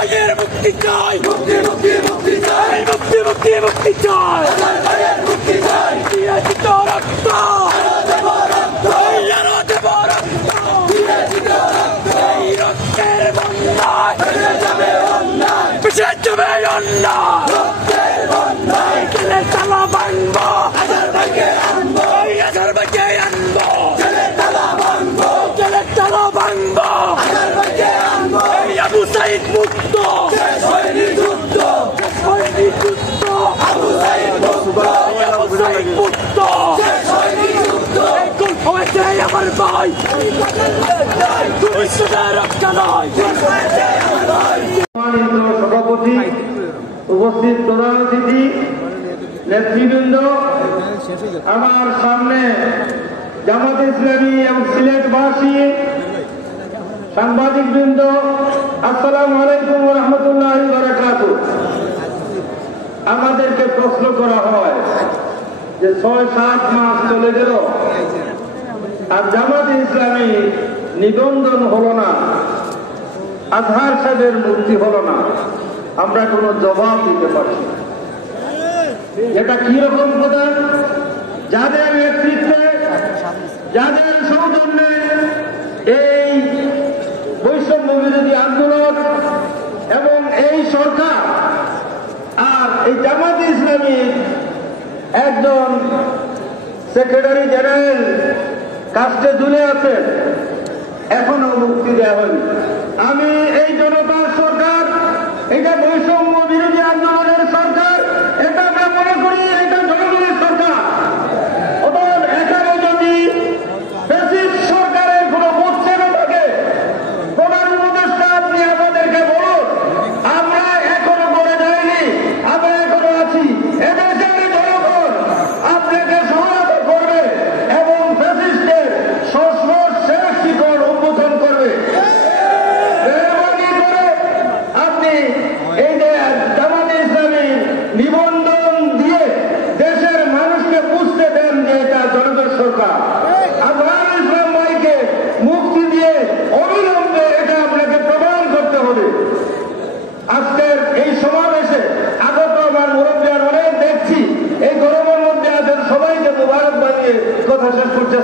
ভাইয়ের মুক্তি চাই, মুক্তি মুক্তি মুক্তি চাই, মুক্তি মুক্তি মুক্তি চাই, হাজার ভাইয়ের মুক্তি চাই। দিয়েছি তো রক্ত, আরো দেব রক্ত, আরো দেব রক্ত, দিয়েছি তো রক্ত। এই রক্তের বন্যায় ভেসে যাবে অন্যায়, ভেসে যাবে অন্যায়, রক্তের বন্যায়। ছেলে তালা ভাঙবো, হাজার ভাইকে আনবো, হাজার ভাইকে আনবো, ছেলে তালা ভাঙবো, ছেলে তালা ভাঙবো, হাজার ভাইকে আনবো। এই আবু সাইদ মুক্ত, শেষ হয়নি যুদ্ধ, শেষ হয়নি যুদ্ধ, আবু সাইদ মুক্ত, আবু সাইদ মুক্ত, শেষ হয়নি যুদ্ধ। এই কোন হয়েছে আমার ভাই, রক্ত নয়, সভাপতি, উপস্থিত প্রধান অতিথি, নেতৃবৃন্দ, আমার সামনে জামাত ইসলামী এবং সিলেটবাসী, সাংবাদিক বৃন্দ, আসসালামু আলাইকুম ওয়া রাহমাতুল্লাহি ওয়া বারাকাতুহু। আমাদেরকে প্রশ্ন করা হয় যে ৬-৭ মাস চলে গেল আর জামাত ইসলামী নিবন্ধন হলো না, আজহার সাহেবের মুক্তি হলো না, আমরা কোনো জবাব দিতে পারছি না। এটা কি রকম প্রধান, যাদের নেতৃত্বে, যাদের সৌজন্যে এই বৈষম্য বিরোধী আন্দোলন এবং এই সরকার আর এই জামাত ইসলামী একজন সেক্রেটারি জেনারেল কাস্টে ঝুলে আছেন, এখনো মুক্তি দেওয়া হয়নি। আমি এই জনতার সরকার, এটা বৈষম্য বিরোধী আন্দোলনের সরকার, এটা আমরা মনে করি এটা জনগণের সরকার। অতএব এখানে যদি ফ্যাসিস্ট সরকারের কোন বোধ থাকে, প্রধান উপদেষ্টা আপনি আমাদেরকে বলুন, আমরা এখনো মরে যাইনি, আমরা এখনো আছি। এদেশের জনগণ আপনাকে সহায়তা করবে এবং ফ্যাসিস্টের শেষ শিকড় উন্মোচন করবে। মেহরবানি করে আপনি এই যে জামাতে ইসলামী নিবন্ধন দিয়ে দেশের মানুষকে বুঝতে দেন যে এটা জনগণের সরকার। আজহারুল ইসলাম ভাইকে মুক্তি দিয়ে অবিলম্বে এটা আপনাকে প্রমাণ করতে হবে। আজকের এই সমাবেশে আগত আমার মুরব্বীরা অনেক দেখছি, এই গরমের মধ্যে আছেন, সবাইকে মোবারক বানিয়ে কথা শেষ করছে।